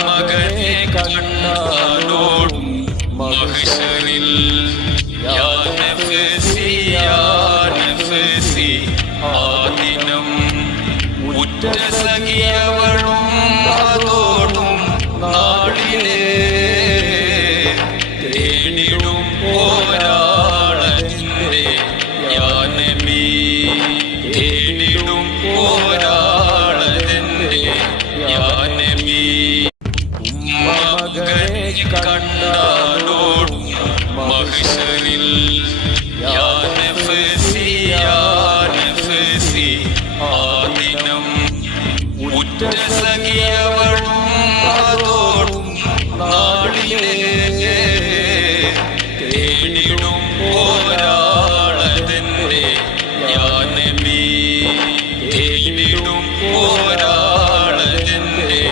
മകനെ കണ്ടാലോടും മഹ്ശറിൽ യാ നഫ്സി യാ നഫ്സി ആ ദിനം ഉറ്റ സഖിയവളും അതോടും നാടിനെ തേടിടും പോരാളന്റെ യാ നബി തേടിടും പോരാളന്റെ യാ നബി മകനെ കണ്ടാലോടും മഹ്ശറിൽ